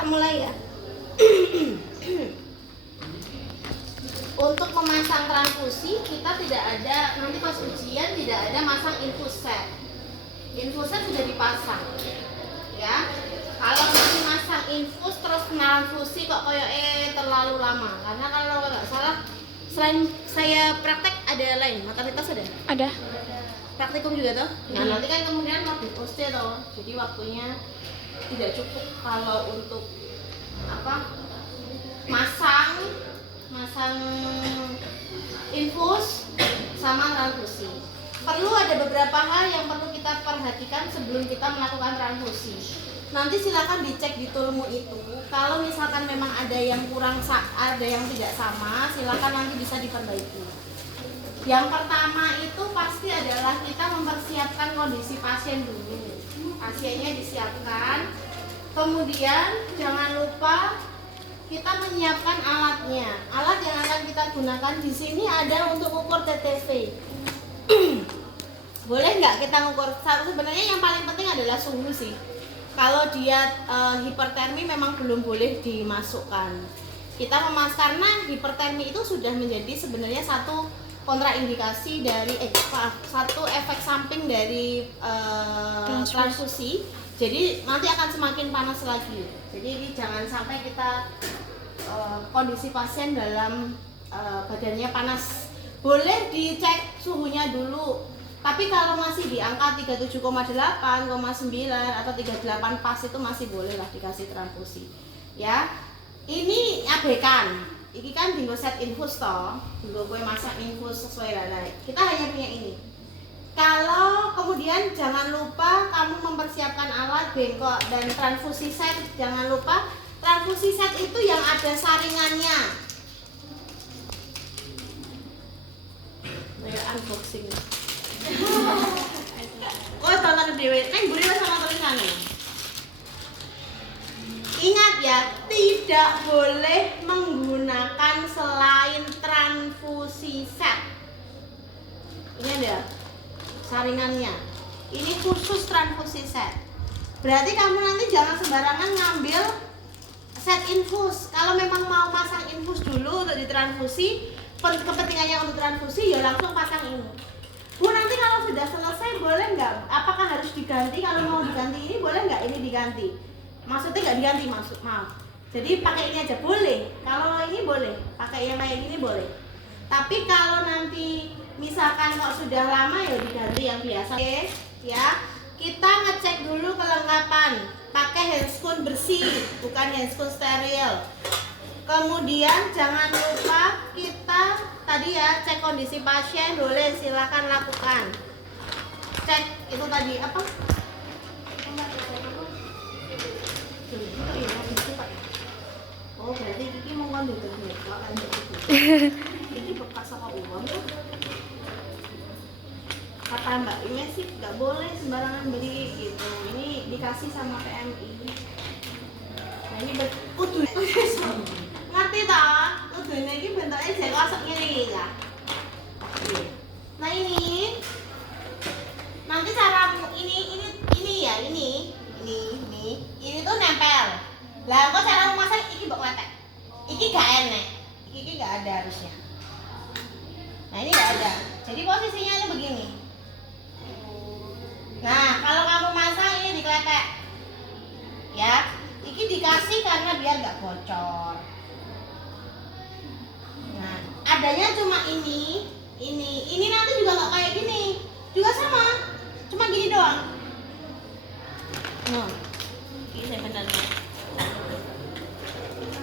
kita mulai ya. Untuk memasang transfusi kita tidak ada, nanti pas ujian tidak ada masang infus set. Infus set sudah dipasang ya. Kalau masih masang infus terus transfusi kok kayak terlalu lama, karena kalau nggak salah selain saya praktek ada lain, maternitas ada praktikum juga toh. Nah nanti kan kemudian mau diposte toh, jadi waktunya tidak cukup kalau untuk apa masang infus sama transfusi. Perlu ada beberapa hal yang perlu kita perhatikan sebelum kita melakukan transfusi. Nanti silakan dicek di toolmu itu. Kalau misalkan memang ada yang kurang, ada yang tidak sama, silakan nanti bisa diperbaiki. Yang pertama itu pasti adalah kita mempersiapkan kondisi pasien dulu. Pasiennya disiapkan. Kemudian jangan lupa kita menyiapkan alatnya. Alat yang akan kita gunakan di sini ada untuk ukur TTV. Boleh nggak kita ngukur? Sebenarnya yang paling penting adalah suhu sih. Kalau dia hipertermi memang belum boleh dimasukkan. Kita karena hipertermi itu sudah menjadi sebenarnya satu kontraindikasi dari satu efek samping dari transfusi. Jadi nanti akan semakin panas lagi. Jadi jangan sampai kita kondisi pasien dalam badannya panas. Boleh dicek suhunya dulu. Tapi kalau masih di angka 37,8, 9 atau 38 pas itu masih boleh lah dikasih transfusi. Ya. Ini abaikan. Ini kan tinggal set infus toh. Tinggal gue masak infus sesuai lalai. Kita hanya punya ini. Kalau kemudian jangan lupa kamu mempersiapkan alat bengkok dan transfusi set. Jangan lupa transfusi set itu yang ada saringannya. Kayak unboxing. Oh, tonton dewe. Neng buri sama tulisannya. Ingat ya, tidak boleh menggunakan selain transfusi set. Ini ada saringannya. Ini khusus transfusi set. Berarti kamu nanti jangan sembarangan ngambil set infus. Kalau memang mau pasang infus dulu untuk ditransfusi, kepentingannya untuk transfusi ya langsung pasang ini. Bu, nanti kalau sudah selesai boleh nggak? Apakah harus diganti? Kalau mau diganti ini boleh nggak ini diganti? Maksudnya nggak diganti, maaf. Jadi pakai ini aja boleh. Kalau ini boleh, pakai yang kayak gini boleh. Tapi kalau nanti misalkan kok sudah lama ya diganti yang biasa. Oke, ya. Kita ngecek dulu kelengkapan. Pakai handscoon bersih, bukan handscoon steril. Kemudian jangan lupa kita tadi ya cek kondisi pasien, boleh silakan lakukan. Cek itu tadi apa? Oh berarti Kiki mau ngambil duit kan? Ini bekas sama uang tuh. Kata Mbak Ime sih nggak boleh sembarangan beli gitu. Ini dikasih sama PMI. Nah ini kudu ngerti tak? Kudune iki bentuknya jek kosok ngene ya. Nah ini nanti cara ini ya ini tuh nempel. Lah kok cara memasang iki mbok kletek. Iki gak enek. Iki gak ada harusnya. Nah ini gak ada. Jadi posisinya itu begini. Nah kalau kamu masang ini dikletek. Ya, iki dikasih karena biar gak bocor. Nah, adanya cuma ini nanti juga nggak kayak gini, juga sama, cuma gini doang. Ini sebenarnya.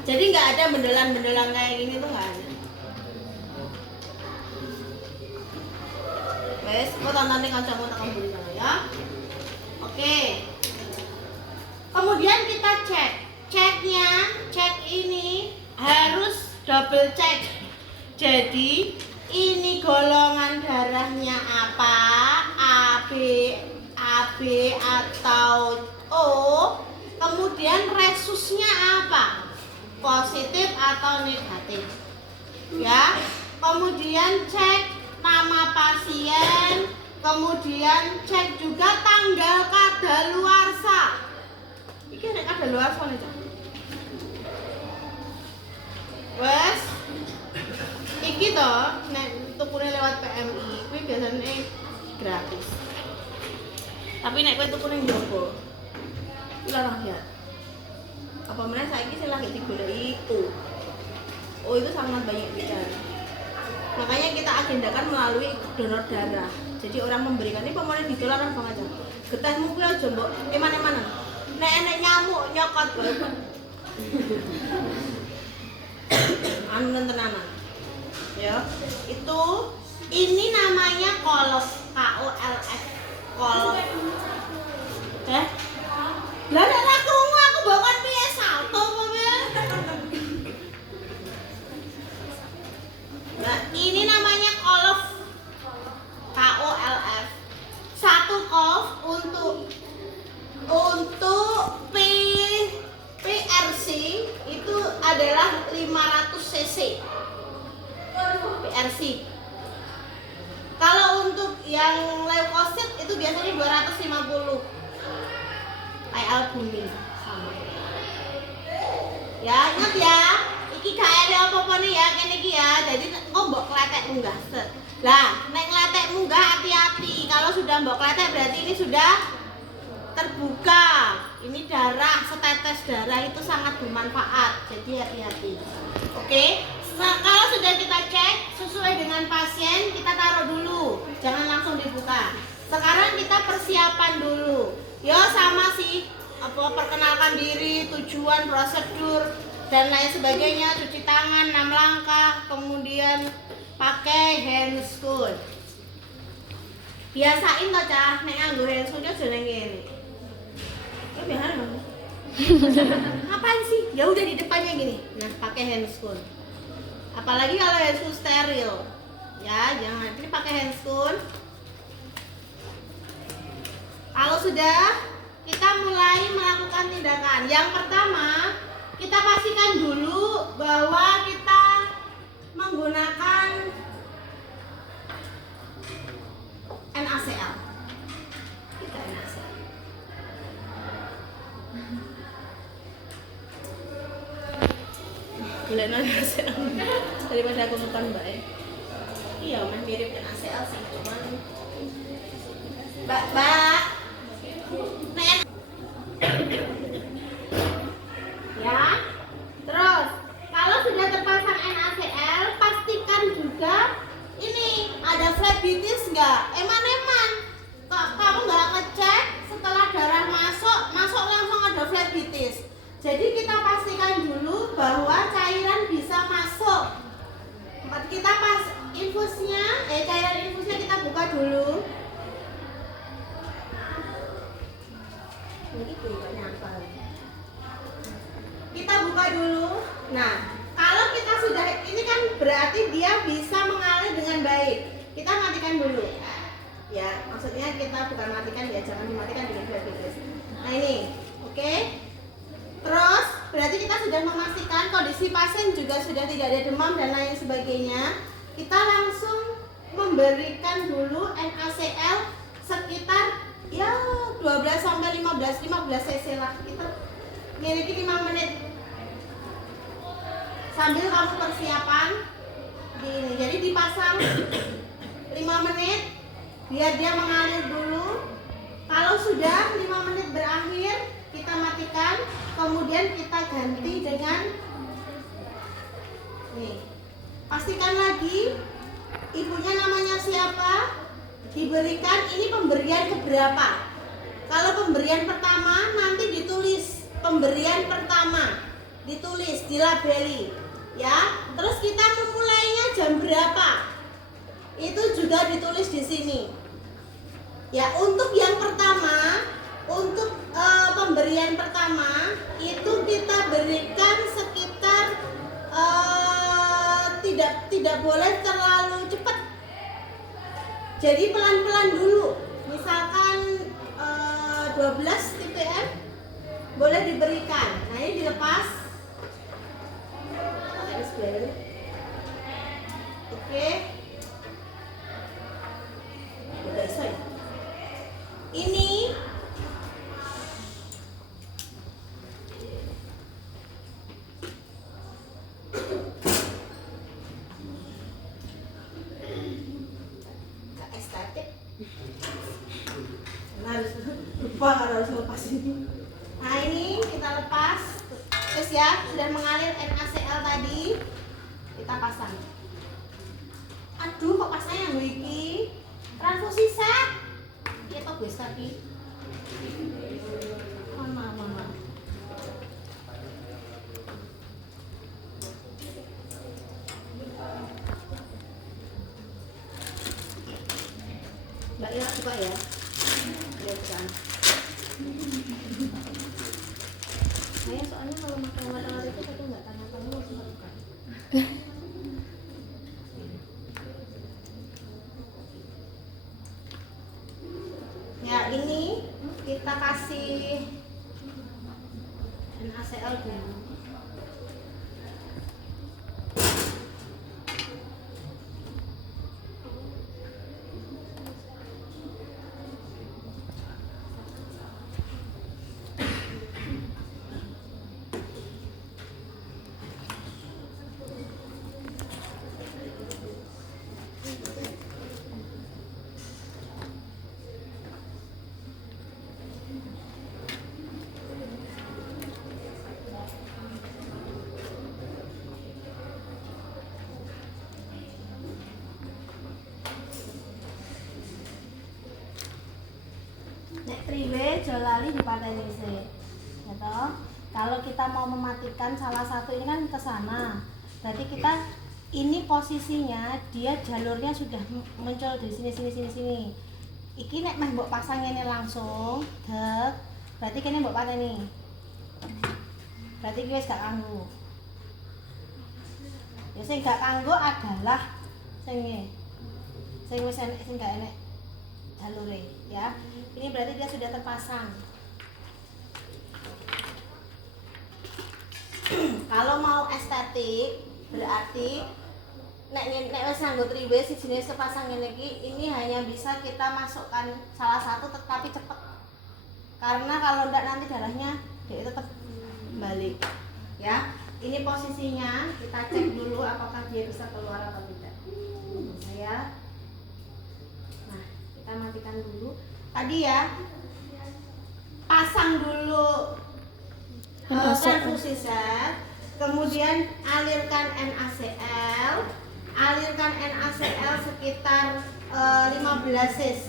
Jadi nggak ada bendelan kayak gini tuh nggak ada. Wes, kau tontonin kancamu tak kamu beli sana ya. Oke. Kemudian kita cek ini harus double check. Jadi ini golongan darahnya apa? AB atau O. Kemudian resusnya apa? Positif atau negatif. Ya. Kemudian cek nama pasien, kemudian cek juga tanggal kadaluarsa. Iki ada kadaluarsa nih, Cak. toh, nek tukune lewat PMI, kuwi biasanya gratis. Tapi nek kowe tuku ning njaba, kuwi larang ya. Apa meneh saiki sing lagi digoleki O itu sangat banyak bicara. Makanya kita agendakan melalui donor darah. Jadi orang memberikan ini pemane ditolak kan bang aja. Getahmu kuwi aja mbok eman-emanan. Nek enek nyamuk nyokot bae. Anu tenanan. Ya, itu ini namanya kolos, KOLS. Kol. Lah nek ra krungu aku bawakan piye salto apa piye? Nah, ini namanya kolf. KOLF. Satu kolf untuk PRC itu adalah 500 cc. PRC. Kalau untuk yang leukosit itu biasanya 250. Kayak albumin sama. Ya, ingat ya. Iki gak ada apa-apa nih ya, kene iki ya. Jadi engko mbok kletek munggah. Lah, nek kletek munggah hati-hati. Kalau sudah mbok kletek berarti ini sudah terbuka. Ini darah, setetes darah itu sangat bermanfaat. Jadi hati-hati. Oke? Nah, kalau sudah kita cek sesuai dengan pasien, kita taruh dulu. Jangan langsung dibuka. Sekarang kita persiapan dulu. Ya sama sih, perkenalkan diri, tujuan, prosedur dan lain sebagainya, cuci tangan 6 langkah, kemudian pakai handscoon. Biasain toh cah, nek nganggo handscoon aja nang ngene. Ya biasa Bang. Apaan sih? Ya udah di depannya gini. Nah, pakai handscoon. Apalagi kalau handscoon steril. Ya, jangan. Ini pakai handscoon. Kalau sudah, kita mulai melakukan tindakan. Yang pertama, kita pastikan dulu bahwa kita menggunakan NaCl. Kita NaCl. Gila NaCl. Daripada aku makan mbak ya. Iya, mirip NaCl sih, cuman Mbak. Ya. Terus, kalau sudah terpasang NaCl, pastikan juga ini ada flebitis enggak? Eman-eman. Kamu nggak ngecek setelah darah masuk langsung ada flebitis. Jadi kita pastikan dulu bahwa cairan bisa masuk. Kita pas infusnya, cairan infusnya kita buka dulu. Kita buka dulu. Nah, kalau kita sudah ini kan berarti dia bisa mengalir dengan baik. Kita matikan dulu. Ya, maksudnya kita bukan matikan ya, jangan dimatikan dengan diabetes. Nah ini, oke. Terus berarti kita sudah memastikan kondisi pasien juga sudah tidak ada demam dan lain sebagainya. Kita langsung memberikan dulu NaCl sekitar ya 12 sampai 15 cc lah. Kita miliki 5 menit. Sambil kamu persiapan gini. Jadi dipasang 5 menit biar dia mengalir dulu. Kalau sudah 5 menit berakhir, kita matikan, kemudian kita ganti dengan nih. Pastikan lagi ibunya namanya siapa, diberikan ini pemberian keberapa. Kalau pemberian pertama nanti ditulis pemberian pertama, ditulis, dilabeli ya. Terus kita memulainya jam berapa, itu juga ditulis di sini ya. Untuk yang pertama, untuk pemberian pertama itu kita berikan sekitar tidak boleh terlalu cepat. Jadi pelan-pelan dulu. Misalkan 12 ppm boleh diberikan. Nah ini dilepas. Oke. Ini lupa kalau harus lepas ini. Nah ini kita lepas. Terus ya, sudah mengalir NaCl tadi, kita pasang. Aduh, kok pasangnya yang iki? Transfusi set. Iya toh guys tadi. Mana. Mbak Ira suka ya? Lihat kan. Saya soalnya kalau makan alat itu saya nggak tanya-tanya mau suka. Ya ini kita kasih NaCl dulu. Nek priwe jolali di pateni sih. Ya toh? Kalau kita mau mematikan salah satu ini kan ke sana. Berarti kita ini posisinya dia jalurnya sudah muncul di sini. Iki nek meh mbok pasang ini langsung, dek. Berarti kene mbok pateni. Berarti iki wis gak kanggo. Ya sing gak kanggo adalah sing wis enek sing gak enek jalure ya. Ini berarti dia sudah terpasang. Kalau mau estetik berarti nek wis nganggo triwe si jenis kepasang ini hanya bisa kita masukkan salah satu tetapi cepet. Karena kalau ndak nanti darahnya dia tetap balik. Ya. Ini posisinya kita cek dulu apakah dia bisa keluar atau tidak. Saya kita matikan dulu. Tadi ya, pasang dulu transfusi set, kemudian alirkan NaCl sekitar 15 cc,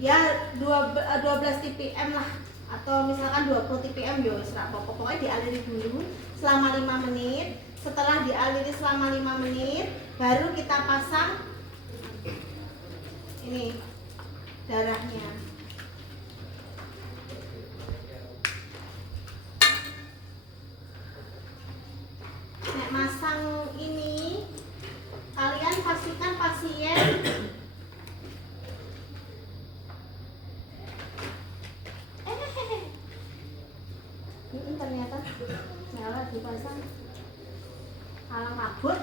ya 12 ppm lah, atau misalkan 20 ppm ya wis ra apa-apa, pokoknya dialiri dulu selama 5 menit. Setelah dialiri selama 5 menit, baru kita pasang ini darahnya. Nek masang ini kalian pastikan pasien ternyata salah dipasang alang kabut.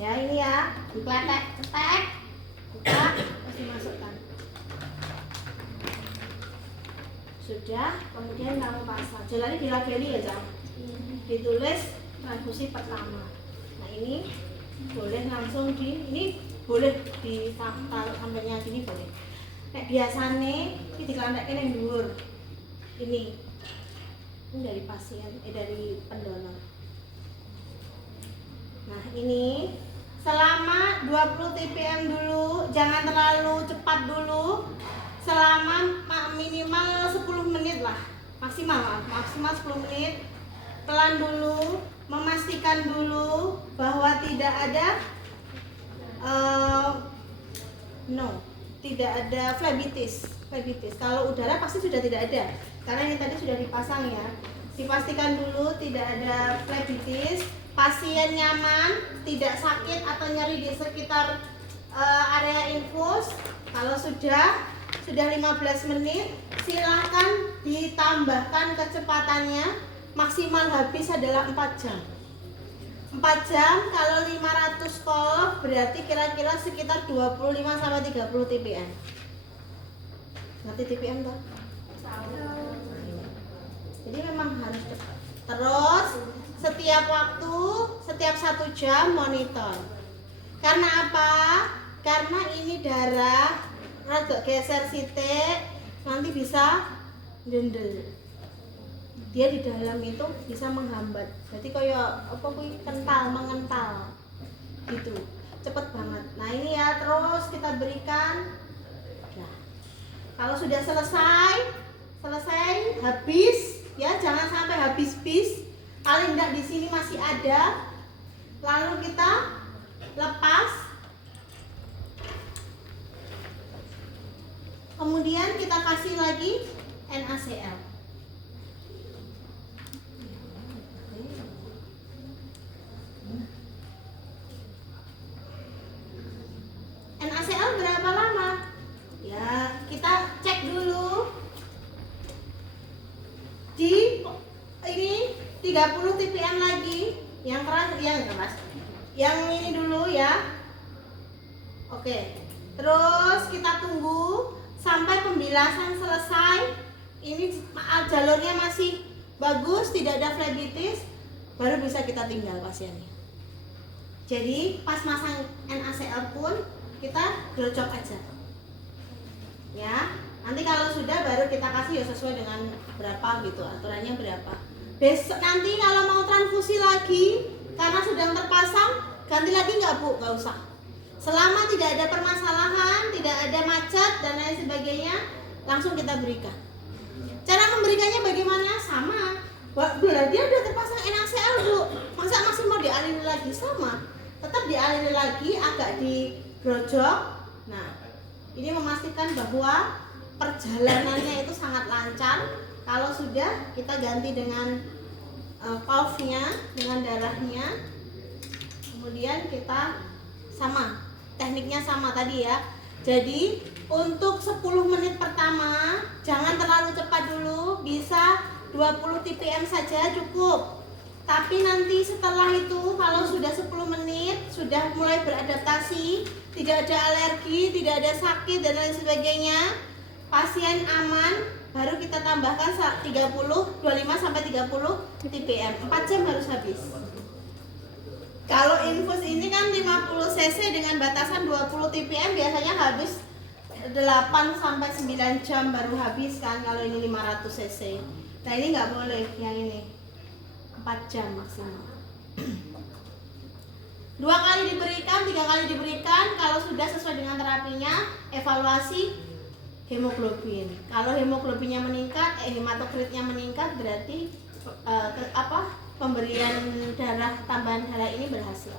Ya ini ya, dikletek, cetek, buka, terus dimasukkan. Sudah, kemudian kamu pasang. Jalani dilabeli ya, Jam. Ditulis transfusi pertama. Nah ini boleh langsung ini boleh ditaruh sampingnya gini boleh. Nek biasanya ini dikelantekkan yang dhuwur. Ini dari pasien, dari pendonor. Nah ini selama 20 ppm dulu, jangan terlalu cepat dulu, selama minimal 10 menit lah, maksimal 10 menit. Pelan dulu, memastikan dulu bahwa tidak ada tidak ada flebitis. Kalau udara pasti sudah tidak ada, karena ini tadi sudah dipasang ya. Dipastikan dulu tidak ada flebitis, pasien nyaman, tidak sakit atau nyeri di sekitar area infus. Kalau sudah 15 menit, silakan ditambahkan kecepatannya. Maksimal habis adalah 4 jam. 4 jam kalau 500 kolok berarti kira-kira sekitar 25 sampai 30 TPM. Ngerti TPM toh? Jadi memang harus cepat. Terus setiap waktu, setiap 1 jam monitor. Karena apa? Karena ini darah rada geser sitik, nanti bisa ndendel. Dia di dalam itu bisa menghambat. Jadi kayak apa kuwi kental, mengental. Gitu. Cepet banget. Nah, ini ya terus kita berikan. Nah, kalau sudah selesai habis ya, jangan sampai habis-habis. Paling enggak di sini masih ada. Lalu kita lepas. Kemudian kita kasih lagi NaCl. NaCl berapa lama? Ya, kita cek dulu. Di ini 30 ppm lagi. Yang keras. Yang ini dulu ya. Oke. Terus kita tunggu sampai pembilasan selesai. Ini jalurnya masih bagus, tidak ada flebitis, baru bisa kita tinggal pasiennya. Jadi pas masang NaCl pun kita grocok aja. Ya, nanti kalau sudah baru kita kasih ya sesuai dengan berapa gitu, aturannya berapa. Besok nanti kalau mau transfusi lagi karena sedang terpasang, ganti lagi nggak Bu? Nggak usah. Selama tidak ada permasalahan, tidak ada macet dan lain sebagainya, langsung kita berikan. Cara memberikannya bagaimana? Sama. Berarti dia udah terpasang NaCl Bu, masa masih mau dialiri lagi? Sama. Tetap dialiri lagi, agak digrojok. Nah, ini memastikan bahwa perjalanannya itu sangat lancar. Kalau sudah, kita ganti dengan valve-nya, dengan darahnya. Kemudian kita sama, tekniknya sama tadi ya. Jadi untuk 10 menit pertama jangan terlalu cepat dulu, bisa 20 ppm saja cukup. Tapi nanti setelah itu kalau sudah 10 menit sudah mulai beradaptasi, tidak ada alergi, tidak ada sakit dan lain sebagainya, pasien aman, baru kita tambahkan 25 sampai 30 ppm. 4 jam harus habis. Kalau infus ini kan 50 cc dengan batasan 20 ppm biasanya habis 8 sampai 9 jam baru habis kan kalau ini 500 cc. Nah, ini nggak boleh yang ini. 4 jam maksimal. 2 kali diberikan, 3 kali diberikan. Kalau sudah sesuai dengan terapinya, evaluasi hemoglobin. Kalau hemoglobinnya meningkat, hematokritnya meningkat, berarti pemberian darah, tambahan darah ini berhasil.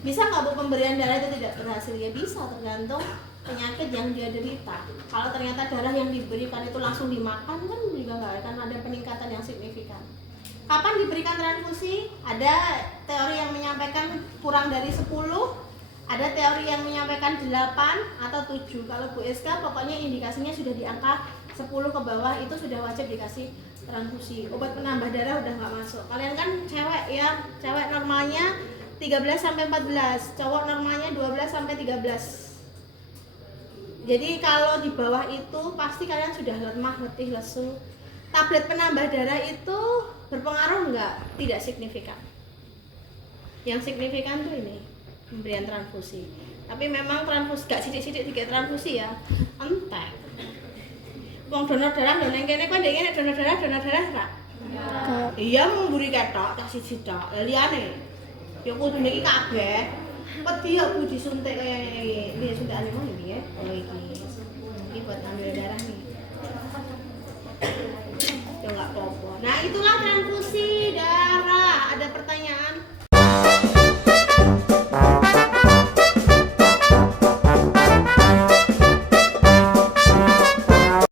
Bisa nggak Bu pemberian darah itu tidak berhasil? Ya bisa, tergantung penyakit yang dia derita. Kalau ternyata darah yang diberikan itu langsung dimakan, kan juga nggak akan ada peningkatan yang signifikan. Kapan diberikan transfusi? Ada teori yang menyampaikan kurang dari 10, ada teori yang menyampaikan 8 atau 7. Kalau Bu Eska pokoknya indikasinya sudah di angka 10 ke bawah itu sudah wajib dikasih transfusi. Obat penambah darah udah nggak masuk. Kalian kan cewek ya, cewek normalnya 13 sampai 14, cowok normalnya 12 sampai 13. Jadi kalau di bawah itu pasti kalian sudah lemah, letih, lesu. Tablet penambah darah itu berpengaruh enggak? Tidak signifikan. Yang signifikan tuh ini pemberian transfusi. Tapi memang transfusi gak sidik-sidik tiga transfusi ya, entek. Wong donor darah lho ning kene kok ndek donor darah ra? Iya memburi ketok tak siji tok. Liyane ya kudu niki kabeh. Wedi ya Bu disuntik kaya iki. Piye suntikane mau